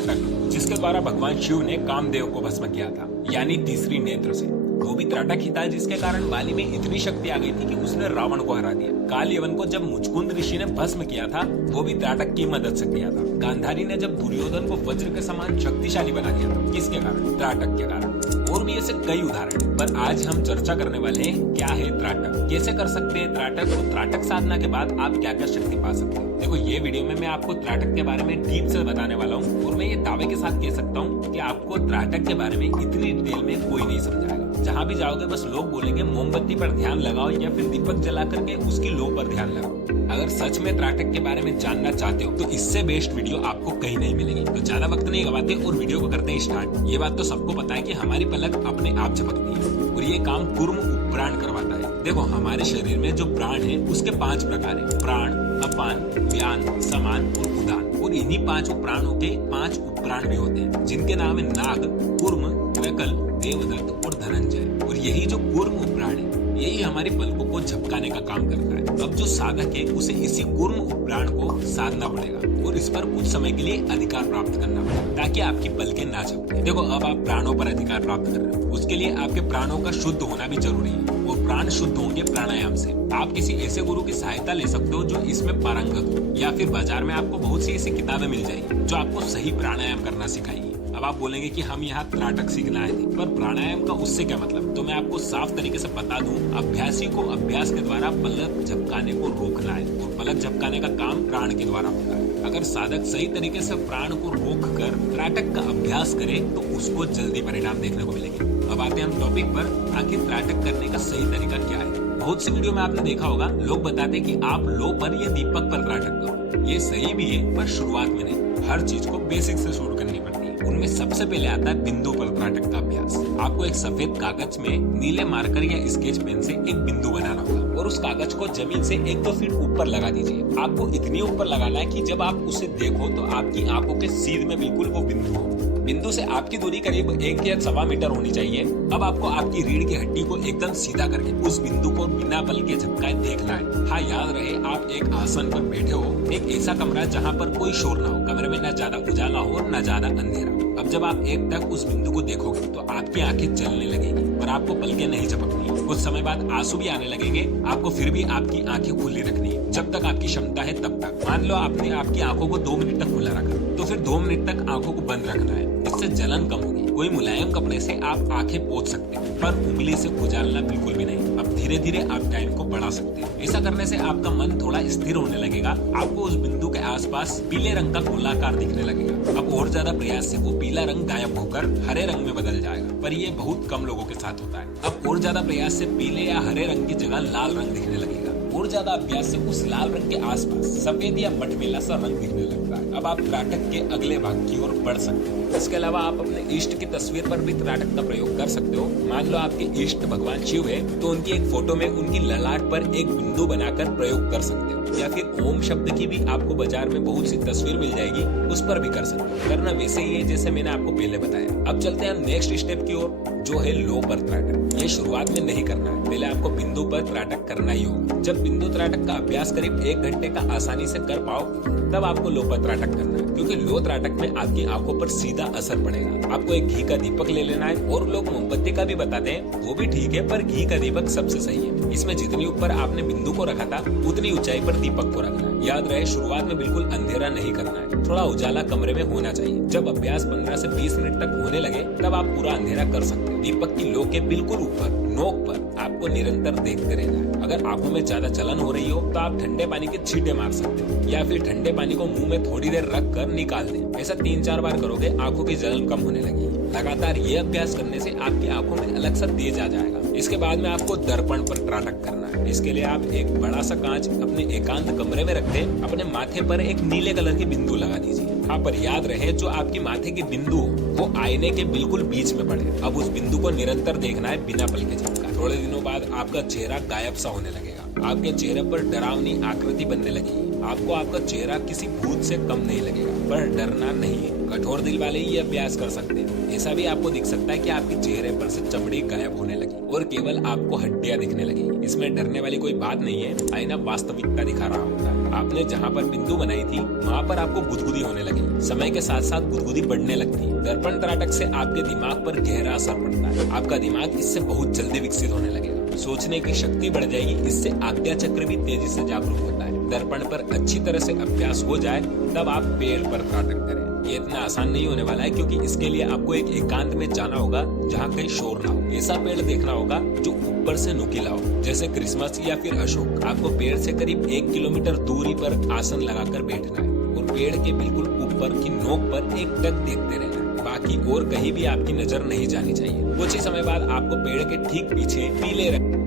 त्राटक, जिसके द्वारा भगवान शिव ने कामदेव को भस्म किया था, यानी तीसरी नेत्र से। वो भी त्राटक ही था जिसके कारण बाली में इतनी शक्ति आ गई थी कि उसने रावण को हरा दिया। काल यवन को जब मुचकुंद ऋषि ने भस्म किया था, वो भी त्राटक की मदद से किया था। गांधारी ने जब दुर्योधन को वज्र के समान शक्तिशाली बना दिया था, किसके कारण? त्राटक के कारण। और भी ऐसे कई उदाहरण हैं, पर आज हम चर्चा करने वाले हैं क्या है त्राटक, कैसे कर सकते हैं त्राटक, और त्राटक साधना के बाद आप क्या क्या शक्ति पा सकते हैं। देखो, ये वीडियो में मैं आपको त्राटक के बारे में डीप से बताने वाला हूँ, और मैं ये दावे के साथ कह सकता हूँ कि आपको त्राटक के बारे में इतनी डिटेल में कोई नहीं समझाएगा। जहाँ भी जाओगे बस लोग बोलेंगे मोमबत्ती पर ध्यान लगाओ या फिर दीपक जला करके उसकी लो पर ध्यान लगाओ। अगर सच में त्राटक के बारे में जानना चाहते हो तो इससे बेस्ट वीडियो आपको कहीं नहीं मिलेगी। तो ज्यादा वक्त नहीं गवाते और वीडियो को करते हैं स्टार्ट। ये बात तो सबको पता है कि हमारी पलक अपने आप झपकती है और ये काम कूर्म उपप्राण करवाता है। देखो, हमारे शरीर में जो प्राण है उसके 5 प्रकार है: प्राण, अपान, व्यान, समान और उदान। और इन्हीं 5 प्राणों के 5 उपप्राण भी होते हैं, जिनके नाम है नाग, कूर्म, त्रकल, देवदत्त और धनंजय। और यही जो कूर्म उपप्राण है, यही हमारी पलकों को झपकाने का काम करता है। अब जो साधक है उसे इसी कूर्म उपप्राण को साधना पड़ेगा और इस पर कुछ समय के लिए अधिकार प्राप्त करना पड़ेगा, ताकि आपकी पलकें ना झपके। देखो, अब आप प्राणों पर अधिकार प्राप्त कर रहे हो, उसके लिए आपके प्राणों का शुद्ध होना भी जरूरी है, और प्राण शुद्ध होंगे प्राणायाम से। आप किसी ऐसे गुरु की सहायता ले सकते हो जो इसमें पारंगत हो, या फिर बाजार में आपको बहुत सी ऐसी किताबें मिल जाएगी जो आपको सही प्राणायाम करना सिखाएगी। अब आप बोलेंगे कि हम यहाँ त्राटक सीखना आए थे, पर प्राणायाम का उससे क्या मतलब? तो मैं आपको साफ तरीके से बता दूं, अभ्यासी को अभ्यास के द्वारा पलक झपकाने को रोकना है, और पलक झपकाने का काम प्राण के द्वारा होता है। अगर साधक सही तरीके से प्राण को रोक कर त्राटक का अभ्यास करे तो उसको जल्दी परिणाम देखने को मिलेंगे। अब आते हैं हम टॉपिक पर, आखिर त्राटक करने का सही तरीका क्या है। बहुत सी वीडियो में आपने देखा होगा, लोग बताते हैं कि आप लो पर या दीपक पर त्राटक करो। ये सही भी है, पर शुरुआत में नहीं। हर चीज को बेसिक से शुरू करनी पड़ती है। उनमें सबसे पहले आता है बिंदु पर त्राटक का अभ्यास। आपको एक सफेद कागज में नीले मार्कर या स्केच पेन से एक बिंदु बनाना होगा, और उस कागज को जमीन से 1-2 फीट ऊपर लगा दीजिए। आपको इतनी ऊपर लगाना है कि जब आप उसे देखो तो आपकी आंखों के सीध में बिल्कुल वो बिंदु हो। बिंदु से आपकी दूरी करीब 1 या 1.25 मीटर होनी चाहिए। अब आपको आपकी रीढ़ की हड्डी को एकदम सीधा करके उस बिंदु को बिना बल के झपकाए देखना है। हाँ, याद रहे, आप एक आसन पर बैठे हो, एक ऐसा कमरा जहाँ पर कोई शोर ना हो, कमरे में न ज्यादा उजाला हो और न ज्यादा अंधेरा। अब जब आप एक टक उस बिंदु को देखोगे तो आपकी आंखें चलने लगेंगी, पर आपको पलकें नहीं झपकनी। कुछ समय बाद आंसू भी आने लगेंगे, आपको फिर भी आपकी आंखें खुली रखनी है, जब तक आपकी क्षमता है तब तक। मान लो आपने आपकी आंखों को 2 मिनट तक खुला रखा, तो फिर 2 मिनट तक आंखों को बंद रखना है। इससे जलन कम होगी। कोई मुलायम कपड़े से आप आंखें पोंछ सकते हैं, पर उंगली से खुजालना बिल्कुल भी नहीं। अब धीरे धीरे आप टाइम को बढ़ा सकते हैं। ऐसा करने से आपका मन थोड़ा स्थिर होने लगेगा। आपको उस बिंदु के आसपास पीले रंग का गोलाकार दिखने लगेगा। अब और ज्यादा प्रयास से वो पीला रंग गायब होकर हरे रंग में बदल जाएगा, पर ये बहुत कम लोगों के साथ होता है। अब और ज्यादा प्रयास से पीले या हरे रंग की जगह लाल रंग दिखने लगेगा। और ज्यादा अभ्यास से उस लाल रंग के आसपास सफेद या मटमैला सा रंग दिखने लगता है। अब आप त्राटक के अगले भाग की ओर बढ़ सकते हो। इसके अलावा आप अपने इष्ट की तस्वीर पर भी त्राटक का प्रयोग कर सकते हो। मान लो आपके इष्ट भगवान शिव है, तो उनकी एक फोटो में उनकी ललाट पर एक बिंदु बनाकर प्रयोग कर सकते हो। या फिर ओम शब्द की भी आपको बाजार में बहुत सी तस्वीर मिल जाएगी, उस पर भी कर सकते हो। करना वैसे ही है जैसे मैंने आपको पहले बताया। अब चलते हैं नेक्स्ट स्टेप की ओर, जो है लो पर त्राटक। ये शुरुआत में नहीं करना है, पहले आपको बिंदु पर त्राटक करना ही होगा। जब बिंदु त्राटक का अभ्यास करीब 1 घंटे का आसानी से कर पाओ, तब आपको लो पर त्राटक करना है, क्योंकि लो त्राटक में आपकी आंखों पर सीधा असर पड़ेगा। आपको एक घी का दीपक ले लेना है, और लोग मोमबत्ती का भी बताते हैं, वो भी ठीक है, पर घी का दीपक सबसे सही है। इसमें जितनी ऊपर आपने बिंदु को रखा था, उतनी ऊंचाई पर दीपक को रखना है। याद रहे, शुरुआत में बिल्कुल अंधेरा नहीं करना है, थोड़ा उजाला कमरे में होना चाहिए। जब अभ्यास 15 से 20 मिनट तक होने लगे, तब आप पूरा अंधेरा कर सकते हैं। दीपक की लो के बिल्कुल ऊपर नोक पर आपको निरंतर देखते रहना है। अगर आंखों में ज्यादा जलन हो रही हो तो आप ठंडे पानी के छींटे मार सकते हो, या फिर ठंडे पानी को मुंह में थोड़ी देर रख कर निकाल दें। ऐसा 3-4 बार करोगे, आंखों की जलन कम होने लगेगी। लगातार ये अभ्यास करने से आपकी आंखों में अलग सा तेज आ जाएगा। इसके बाद में आपको दर्पण पर त्राटक करना है। इसके लिए आप एक बड़ा सा कांच अपने एकांत कमरे में रखते हैं, अपने माथे पर एक नीले कलर की बिंदु लगा दीजिए। हाँ, पर याद रहे, जो आपकी माथे की बिंदु वो आईने के बिल्कुल बीच में पड़े। अब उस बिंदु को निरंतर देखना है बिना पल के झपकाए। थोड़े दिनों बाद आपका चेहरा गायब सा होने लगेगा। आपके चेहरे पर डरावनी आकृति बनने लगेगी। आपको आपका चेहरा किसी भूत से कम नहीं लगेगा। पर डरना नहीं है, कठोर दिल वाले ही ये अभ्यास कर सकते हैं। ऐसा भी आपको दिख सकता है कि आपके चेहरे पर से चमड़ी गायब होने लगी और केवल आपको हड्डियां दिखने लगी। इसमें डरने वाली कोई बात नहीं है, आईना वास्तविकता दिखा रहा होता है। आपने जहाँ पर बिंदु बनाई थी वहाँ पर आपको गुदगुदी होने लगी। समय के साथ साथ गुदगुदी बढ़ने लगती है। दर्पण त्राटक से आपके दिमाग पर गहरा असर पड़ता है। आपका दिमाग इससे बहुत जल्दी विकसित होने लगेगा। सोचने की शक्ति बढ़ जाएगी। इससे आज्ञा चक्र भी तेजी से जागरूक होता है। दर्पण पर अच्छी तरह से अभ्यास हो जाए तब आप पेड़ पर त्राटक करें। ये इतना आसान नहीं होने वाला है, क्योंकि इसके लिए आपको एक एकांत में जाना होगा जहाँ कहीं शोर ना हो। ऐसा पेड़ देखना होगा जो ऊपर से नुकीला हो, जैसे क्रिसमस या फिर अशोक। आपको पेड़ से करीब 1 किलोमीटर दूरी पर आसन लगाकर बैठना है और पेड़ के बिल्कुल ऊपर की नोक पर एक टक देखते रहना है। बाकी और कहीं भी आपकी नजर नहीं जानी चाहिए। कुछ ही समय बाद आपको पेड़ के ठीक पीछे पीले रंग